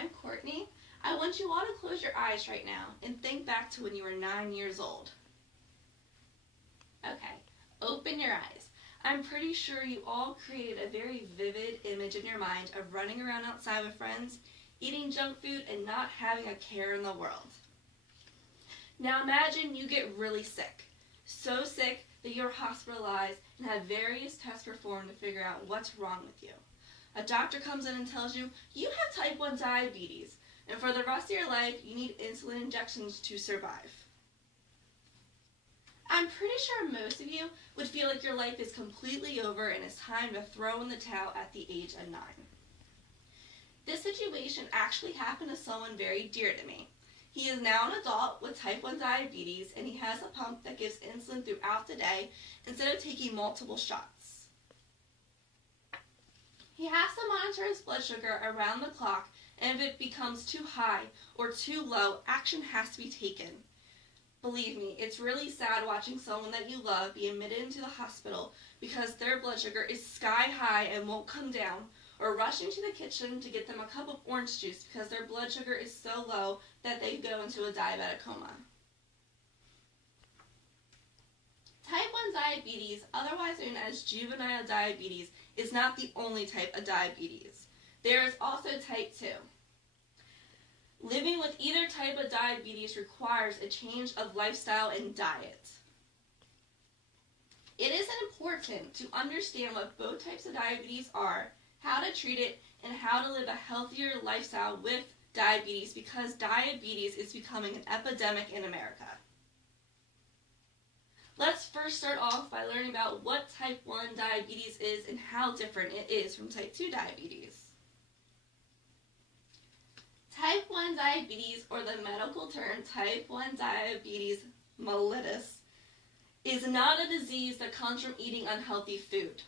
I'm Courtney. I want you all to close your eyes right now and think back to when you were 9 years old. Okay, open your eyes. I'm pretty sure you all created a very vivid image in your mind of running around outside with friends, eating junk food, and not having a care in the world. Now imagine you get really sick. So sick that you're hospitalized and have various tests performed to figure out what's wrong with you. A doctor comes in and tells you, you have type 1 diabetes, and for the rest of your life, you need insulin injections to survive. I'm pretty sure most of you would feel like your life is completely over and it's time to throw in the towel at the age of 9. This situation actually happened to someone very dear to me. He is now an adult with type 1 diabetes, and he has a pump that gives insulin throughout the day instead of taking multiple shots. He has to monitor his blood sugar around the clock, and if it becomes too high or too low, action has to be taken. Believe me, it's really sad watching someone that you love be admitted into the hospital because their blood sugar is sky high and won't come down, or rushing to the kitchen to get them a cup of orange juice because their blood sugar is so low that they go into a diabetic coma. Type 1 diabetes, otherwise known as juvenile diabetes, is not the only type of diabetes. There is also type 2. Living with either type of diabetes requires a change of lifestyle and diet. It is important to understand what both types of diabetes are, how to treat it, and how to live a healthier lifestyle with diabetes, because diabetes is becoming an epidemic in America. Let's first start off by learning about what type 1 diabetes is and how different it is from type 2 diabetes. Type 1 diabetes, or the medical term type 1 diabetes mellitus, is not a disease that comes from eating unhealthy food.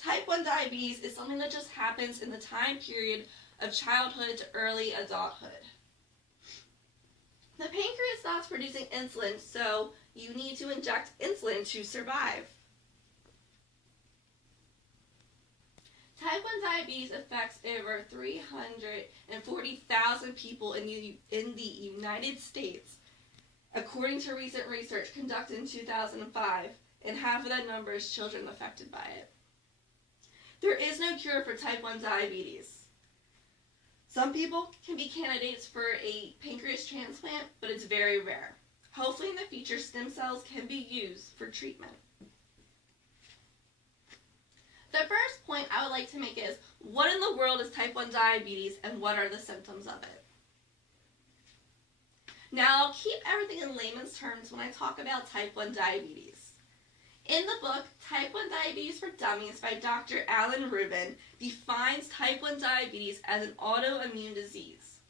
Type 1 diabetes is something that just happens in the time period of childhood to early adulthood. The pancreas stops producing insulin, so you need to inject insulin to survive. Type 1 diabetes affects over 340,000 people in the United States, according to recent research conducted in 2005, and half of that number is children affected by it. There is no cure for type 1 diabetes. Some people can be candidates for a pancreas transplant, but it's very rare. Hopefully in the future, stem cells can be used for treatment. The first point I would like to make is, what in the world is type 1 diabetes and what are the symptoms of it? Now, I'll keep everything in layman's terms when I talk about type 1 diabetes. In the book, Type 1 Diabetes for Dummies by Dr. Alan Rubin defines type 1 diabetes as an autoimmune disease,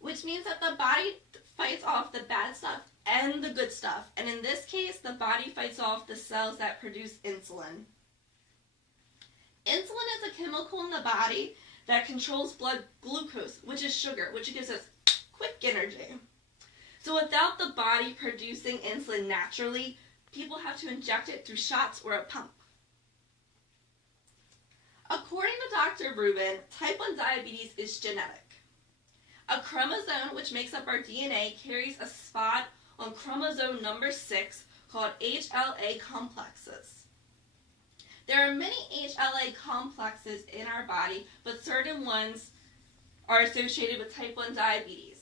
which means that the body fights off the bad stuff and the good stuff, and in this case, the body fights off the cells that produce insulin. Insulin is a chemical in the body that controls blood glucose, which is sugar, which gives us quick energy. So without the body producing insulin naturally, people have to inject it through shots or a pump. According to Dr. Rubin, type 1 diabetes is genetic. A chromosome, which makes up our DNA, carries a spot on chromosome number 6 called HLA complexes. There are many HLA complexes in our body, but certain ones are associated with type 1 diabetes.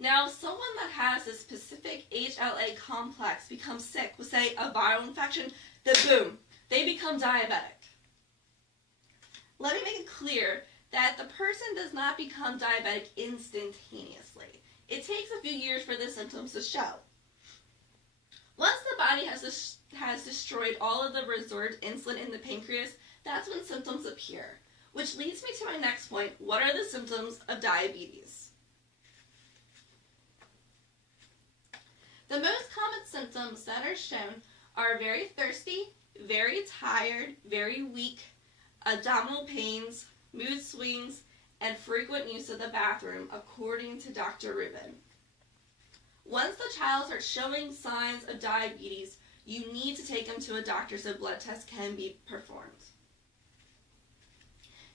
Now, if someone that has a specific HLA complex becomes sick with, say, a viral infection, then boom, they become diabetic. Let me make it clear that the person does not become diabetic instantaneously. It takes a few years for the symptoms to show. Once the body has destroyed all of the reserved insulin in the pancreas, that's when symptoms appear. Which leads me to my next point. What are the symptoms of diabetes? The most common symptoms that are shown are very thirsty, very tired, very weak, abdominal pains, mood swings, and frequent use of the bathroom, according to Dr. Rubin. Once the child starts showing signs of diabetes, you need to take them to a doctor so blood tests can be performed.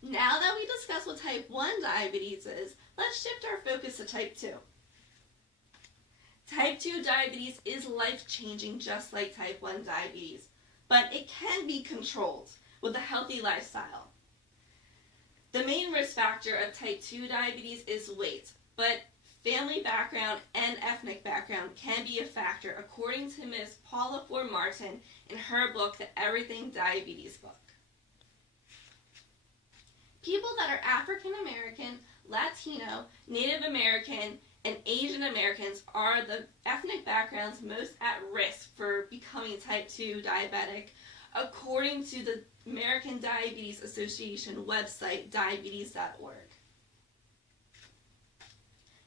Now that we discussed what type 1 diabetes is, let's shift our focus to type 2. Type 2 diabetes is life-changing just like type 1 diabetes, but it can be controlled with a healthy lifestyle. The main risk factor of type 2 diabetes is weight, but family background and ethnic background can be a factor, according to Ms. Paula Ford Martin in her book, The Everything Diabetes Book. People that are African American, Latino, Native American, and Asian Americans are the ethnic backgrounds most at risk for becoming type 2 diabetic, according to the American Diabetes Association website, diabetes.org.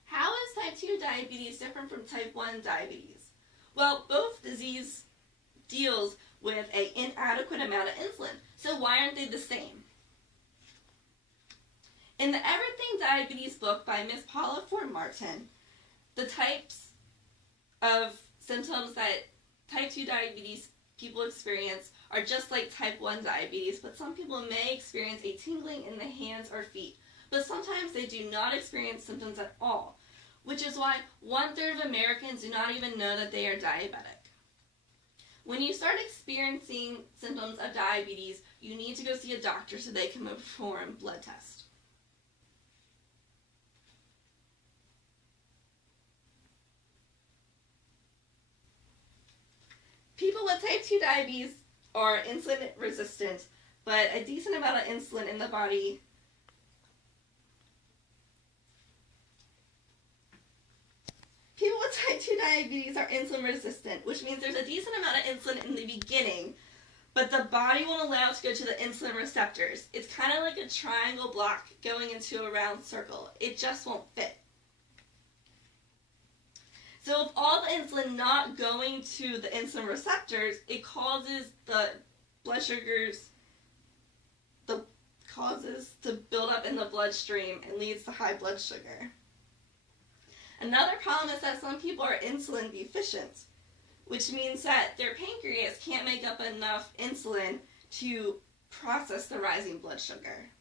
How is type 2 diabetes different from type 1 diabetes? Well, both disease deals with an inadequate amount of insulin, so why aren't they the same? In the Everything Diabetes book by Ms. Paula Ford Martin, the types of symptoms that type 2 diabetes people experience are just like type 1 diabetes, but some people may experience a tingling in the hands or feet, but sometimes they do not experience symptoms at all, which is why 1/3 of Americans do not even know that they are diabetic. When you start experiencing symptoms of diabetes, you need to go see a doctor so they can perform blood tests. People with type 2 diabetes are insulin resistant, but a decent amount of insulin in the body People with type 2 diabetes are insulin resistant, which means there's a decent amount of insulin in the beginning, but the body won't allow it to go to the insulin receptors. It's kind of like a triangle block going into a round circle. It just won't fit. So with all the insulin not going to the insulin receptors, it causes the blood sugars, causes to build up in the bloodstream and leads to high blood sugar. Another problem is that some people are insulin deficient, which means that their pancreas can't make up enough insulin to process the rising blood sugar.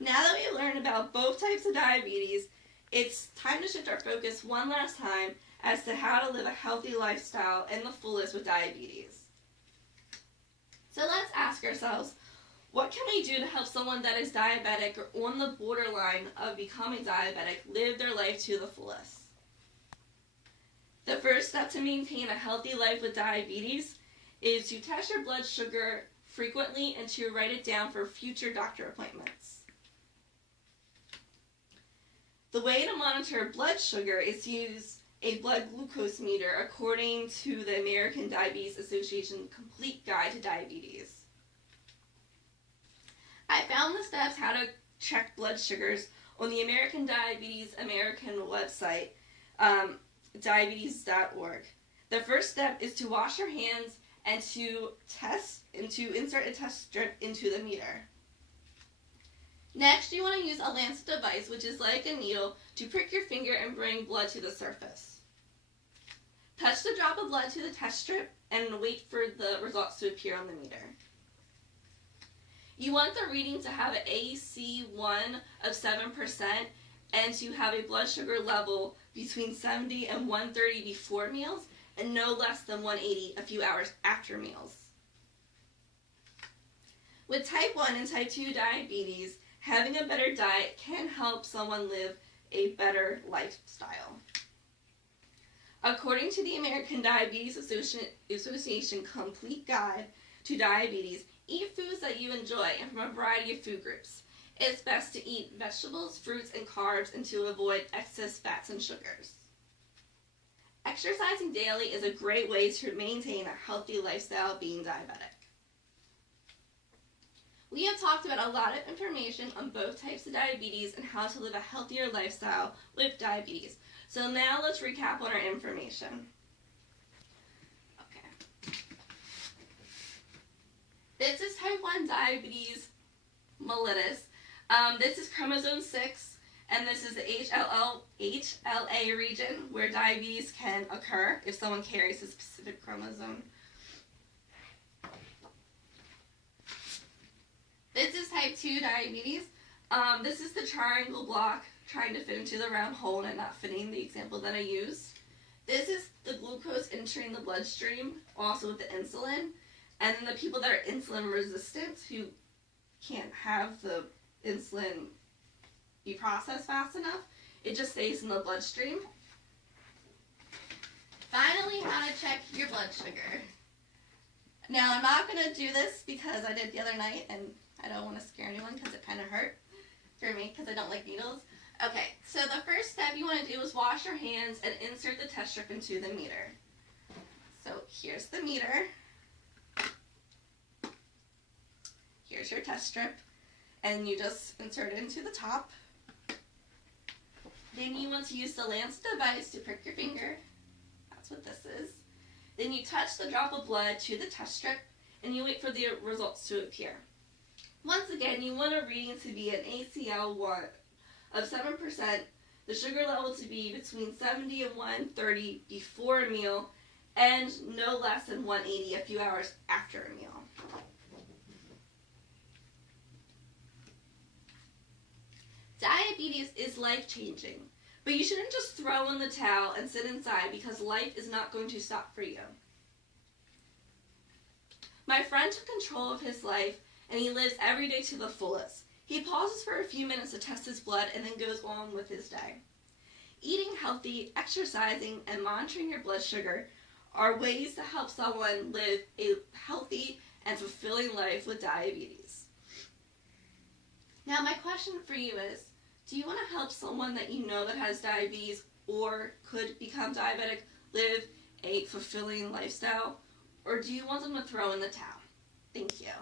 Now that we've learned about both types of diabetes, it's time to shift our focus one last time as to how to live a healthy lifestyle in the fullest with diabetes. So let's ask ourselves, what can we do to help someone that is diabetic or on the borderline of becoming diabetic live their life to the fullest? The first step to maintain a healthy life with diabetes is to test your blood sugar frequently and to write it down for future doctor appointments. The way to monitor blood sugar is to use a blood glucose meter according to the American Diabetes Association Complete Guide to Diabetes. I found the steps how to check blood sugars on the American Diabetes American website, diabetes.org. The first step is to wash your hands and to insert a test strip into the meter. Next, you want to use a Lancet device, which is like a needle, to prick your finger and bring blood to the surface. Touch the drop of blood to the test strip and wait for the results to appear on the meter. You want the reading to have an AC1 of 7% and to have a blood sugar level between 70 and 130 before meals and no less than 180 a few hours after meals. With type 1 and type 2 diabetes, having a better diet can help someone live a better lifestyle. According to the American Diabetes Association Complete Guide to Diabetes, eat foods that you enjoy and from a variety of food groups. It's best to eat vegetables, fruits, and carbs and to avoid excess fats and sugars. Exercising daily is a great way to maintain a healthy lifestyle being diabetic. We have talked about a lot of information on both types of diabetes and how to live a healthier lifestyle with diabetes. So now let's recap on our information. Okay. This is type 1 diabetes mellitus. This is chromosome 6, And this is the HLA region where diabetes can occur if someone carries a specific chromosome. This is type 2 diabetes. This is the triangle block trying to fit into the round hole and not fitting, the example that I used. This is the glucose entering the bloodstream, also with the insulin. And then the people that are insulin resistant, who can't have the insulin be processed fast enough, it just stays in the bloodstream. Finally, how to check your blood sugar. Now, I'm not going to do this because I did the other night, and I don't want to scare anyone because it kind of hurt for me because I don't like needles. Okay, so the first step you want to do is wash your hands and insert the test strip into the meter. So here's the meter. Here's your test strip, and you just insert it into the top. Then you want to use the Lance device to prick your finger. That's what this is. Then you touch the drop of blood to the test strip, and you wait for the results to appear. Once again, you want a reading to be an ACL1 of 7%, the sugar level to be between 70 and 130 before a meal, and no less than 180 a few hours after a meal. Diabetes is life-changing, but you shouldn't just throw in the towel and sit inside because life is not going to stop for you. My friend took control of his life, and he lives every day to the fullest. He pauses for a few minutes to test his blood and then goes on with his day. Eating healthy, exercising, and monitoring your blood sugar are ways to help someone live a healthy and fulfilling life with diabetes. Now, my question for you is, do you want to help someone that you know that has diabetes or could become diabetic live a fulfilling lifestyle? Or do you want them to throw in the towel? Thank you.